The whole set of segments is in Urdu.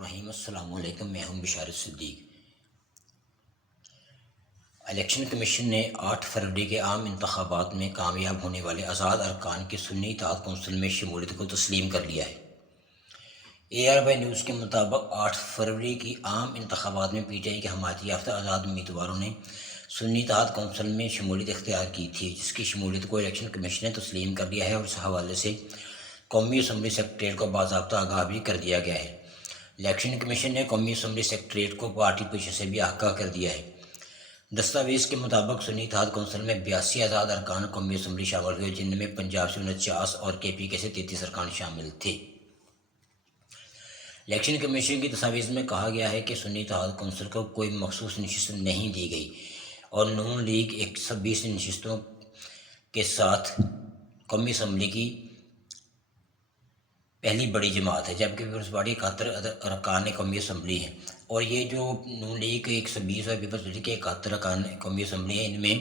الرحیم السلام علیکم، میں ہوں بشارت صدیق۔ الیکشن کمیشن نے 8 فروری کے عام انتخابات میں کامیاب ہونے والے آزاد ارکان کی سنی اتحاد کونسل میں شمولیت کو تسلیم کر لیا ہے۔ ARY نیوز کے مطابق 8 فروری کی عام انتخابات میں PTI کے حمایت یافتہ آزاد امیدواروں نے سنی اتحاد کونسل میں شمولیت اختیار کی تھی، جس کی شمولیت کو الیکشن کمیشن نے تسلیم کر لیا ہے اور اس حوالے سے قومی اسمبلی سیکریٹریٹ کو باضابطہ آگاہ بھی کر دیا گیا ہے۔ الیکشن کمیشن نے قومی اسمبلی سیکریٹریٹ کو پارٹی پوزیشن سے بھی آگاہ کر دیا ہے۔ دستاویز کے مطابق سنی اتحاد کونسل میں 82 آزاد ارکان قومی اسمبلی شامل ہوئے، جن میں پنجاب سے 49 اور KPK سے 33 ارکان شامل تھے۔ الیکشن کمیشن کی دستاویز میں کہا گیا ہے کہ سنی اتحاد کونسل کو کوئی مخصوص نشست نہیں دی گئی اور نون لیگ 120 نشستوں کے ساتھ قومی اسمبلی کی پہلی بڑی جماعت ہے، جبکہ پیپلز پارٹی 71 ارکان قومی اسمبلی ہیں، اور یہ جو نون لیگ 120 اور پیپلز پارٹی کے 71 ارکان قومی اسمبلی ہیں، ان میں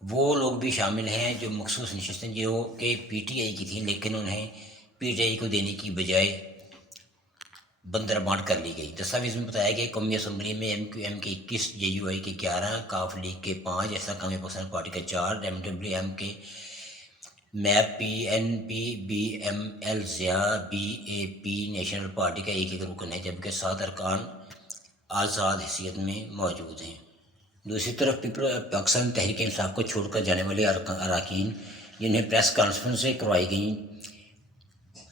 وہ لوگ بھی شامل ہیں جو مخصوص نشستیں جو کہ PTI کی تھیں، لیکن انہیں PTI کو دینے کی بجائے بندر بانٹ کر لی گئی۔ دستاویز میں بتایا گیا کہ قومی اسمبلی میں MQM کے 21، JUI کے 11، کاف لیگ کے 5، اسلامی پاکستان پارٹی کے 4، MWM کے map, PNP، BML Zia, BAP national party کا ایک رکن ہے، جبکہ 7 ارکان آزاد حیثیت میں موجود ہیں۔ دوسری طرف پاکستان تحریک انصاف کو چھوڑ کر جانے والے اراکین جنہیں پریس کانفرنسیں کروائی گئیں،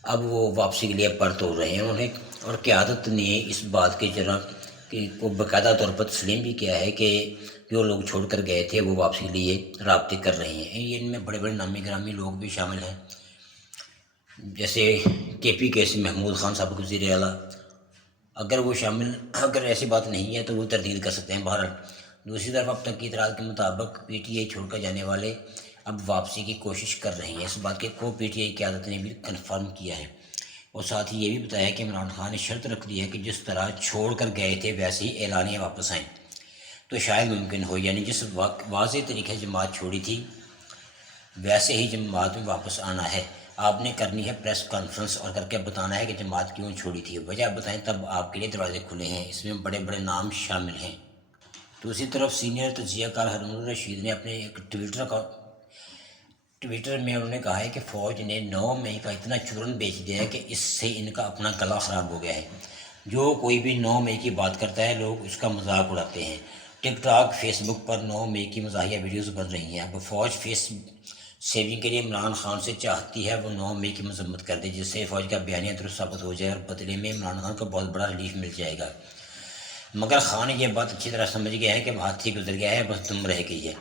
اب وہ واپسی کے لیے پر توڑ رہے ہیں۔ انہیں اور قیادت نے اس بات کے کو باقاعدہ طور پر تسلیم بھی کیا ہے کہ جو لوگ چھوڑ کر گئے تھے وہ واپسی کے لیے رابطے کر رہے ہیں۔ ان میں بڑے بڑے نامی گرامی لوگ بھی شامل ہیں، جیسے KPK سے محمود خان سابق وزیر اعلیٰ۔ اگر ایسی بات نہیں ہے تو وہ تردید کر سکتے ہیں۔ بہرحال دوسری طرف اب تک کی اطلاعات کے مطابق PTI چھوڑ کر جانے والے اب واپسی کی کوشش کر رہے ہیں۔ اس بات کو PTI قیادت نے بھی کنفرم کیا ہے، اور ساتھ ہی یہ بھی بتایا کہ عمران خان نے شرط رکھ دی ہے کہ جس طرح چھوڑ کر گئے تھے ویسے ہی اعلانیہ واپس آئیں تو شاید ممکن ہو، یعنی جس واضح طریقے سے جماعت چھوڑی تھی ویسے ہی جماعت میں واپس آنا ہے۔ آپ نے کرنی ہے پریس کانفرنس اور کر کے بتانا ہے کہ جماعت کیوں چھوڑی تھی، وجہ بتائیں، تب آپ کے لیے دروازے کھلے ہیں۔ اس میں بڑے بڑے نام شامل ہیں۔ دوسری طرف سینئر تجزیہ کار ہارون الرشید نے اپنے ایک ٹویٹر میں انہوں نے کہا ہے کہ فوج نے 9 مئی کا اتنا چورن بیچ دیا ہے کہ اس سے ان کا اپنا گلا خراب ہو گیا ہے۔ جو کوئی بھی 9 مئی کی بات کرتا ہے لوگ اس کا مذاق اڑاتے ہیں۔ ٹک ٹاک، فیس بک پر 9 مئی کی مزاحیہ ویڈیوز بن رہی ہیں۔ اب فوج فیس سیونگ کے لیے عمران خان سے چاہتی ہے وہ 9 مئی کی مذمت کر دے، جس سے فوج کا بیانیہ درست ثابت ہو جائے اور بدلے میں عمران خان کو بہت بڑا ریلیف مل جائے گا۔ مگر خان یہ بات اچھی طرح سمجھ گیا ہے کہ ہاتھی گزر گیا ہے، بس دم رہ گئی ہے۔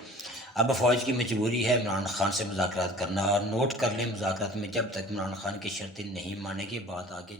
اب فوج کی مجبوری ہے عمران خان سے مذاکرات کرنا، اور نوٹ کر لیں مذاکرات میں جب تک عمران خان کی شرطیں نہیں مانے گی بات آگے